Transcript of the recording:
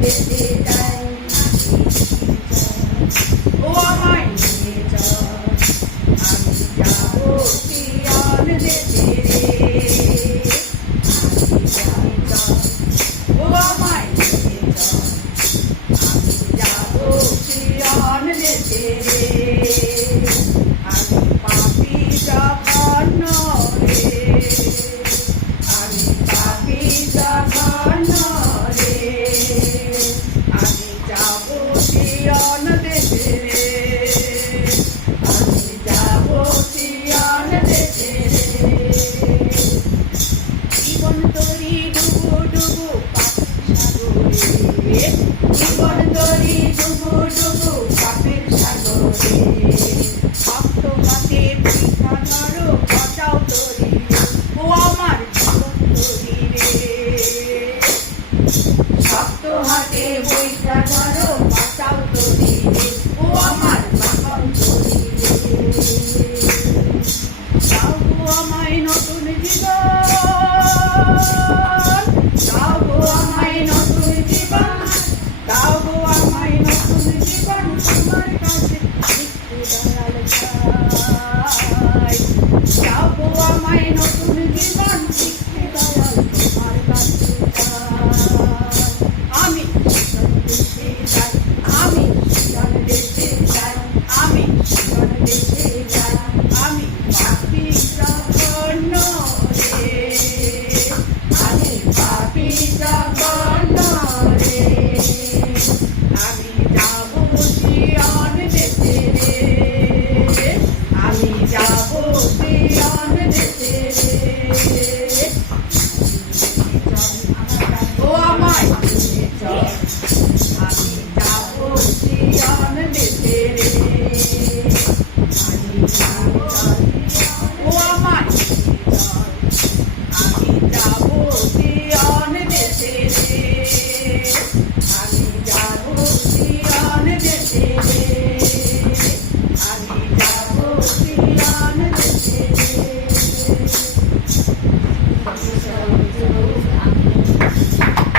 যেতে চাই ও আমায় নিয়ে চল আমি যাবো পিয়ন যেতে রে আমি যাই চল ও আমায় নিয়ে চল আমি যাবো পিয়ন যেতে রে আমি পাপি জঘন্য রে আমি পাপি জঘন্য রে আমি যাবো পিয়ন যেতে রে আমি যাবো পিয়ন যেতে রে জীবন তরি ডুবু ডুবু পাপের সাগরে জীবন তরি ডুবু ডুবু পাপের সাগরে শক্ত হাতে পরীক্ষা করো বাঁচাও তরি ও আমার জীবন তরি রে শক্ত হাতে পরীক্ষা